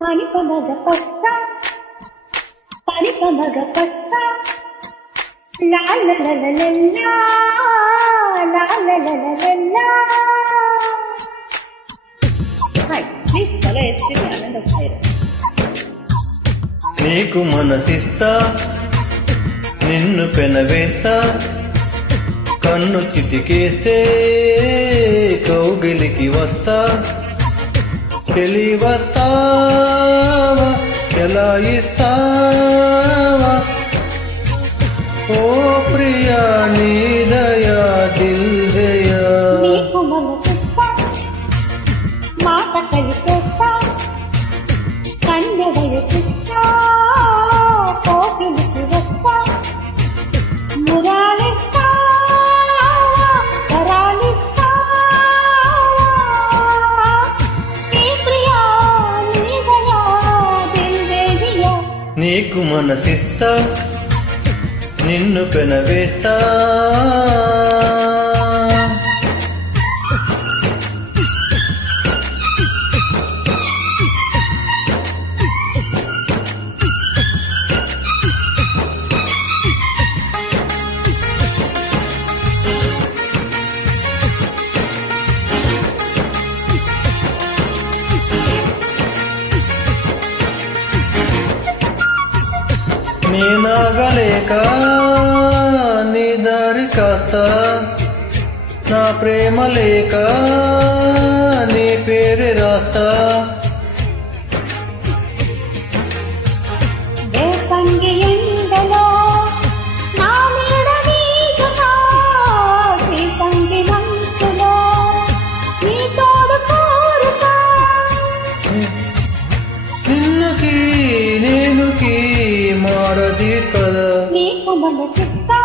పనిపమగ పచ్చ పనిపమగ పచ్చ లా లా లా లా లా లా లా లా లా. Hi please follow SP Anand sir. నీకు మనసిస్తా నిన్ను పెనవేస్తా కన్ను చితికేస్తే కౌగిలికి వస్తా చెలి వస్తావా చెలాయిస్తావా ఓ ప్రియా నీ దయా దిల్ దయా. నీకు మనసిస్తా మాట కలిపేస్తా కన్య వయసిస్తా కోకిలికి వస్తా మురాలిస్తా కరాలిస్తా నీ ప్రియా నీ దయా దిల్ దే దియా. నీకు మనసిస్తా నిన్ను పెనవేస్తా నేనాగలేక నీ దారి కాస్తా నా ప్రేమ లేక నీ పేరు రాస్తా. వేసంగి ఎండలో నా నీడ వీచుతా శ్రీసంగి మంచులో నీ తోడు కోరుతా. నిన్నుకి నేనుకి మారది కదా. నీకు మనసిస్తా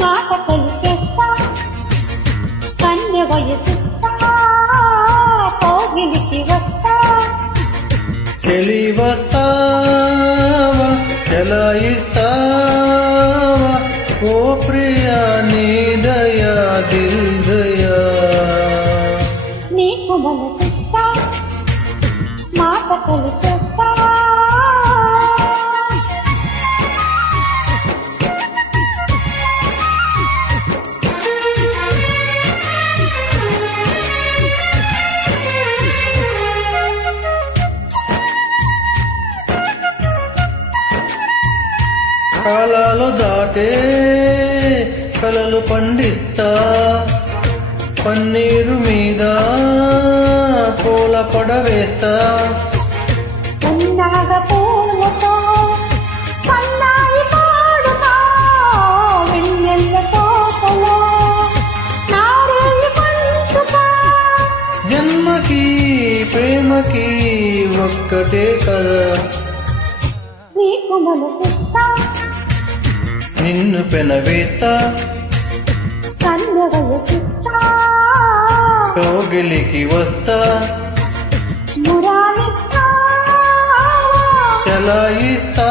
మాట కలిపేస్తా కన్య వయసిస్తా కోగిలికి వస్తా చెలి వస్తావా చెలాయిస్తావా ఓ ప్రియా నీ దయా దిల్ దయా. నీకు మనసిస్తా మాట కలిపేస్తా. కాలాలు దాటే కలలు పండిస్తా పన్నీరు మీద పూల పడవేస్తా. ఉన్నాగ పూలతో పన్నాయి పాడుతా వెన్నెల్ల తోటలో నారేళ్ళు పంచుతా. జన్మకి ప్రేమకి ఒక్కటే కదా. నీకు మనసిస్తా నిన్ను పెనవేస్తా కన్య వయసిస్తా కౌగిలికి వస్తా మురాలిస్తా చెలాయిస్తా.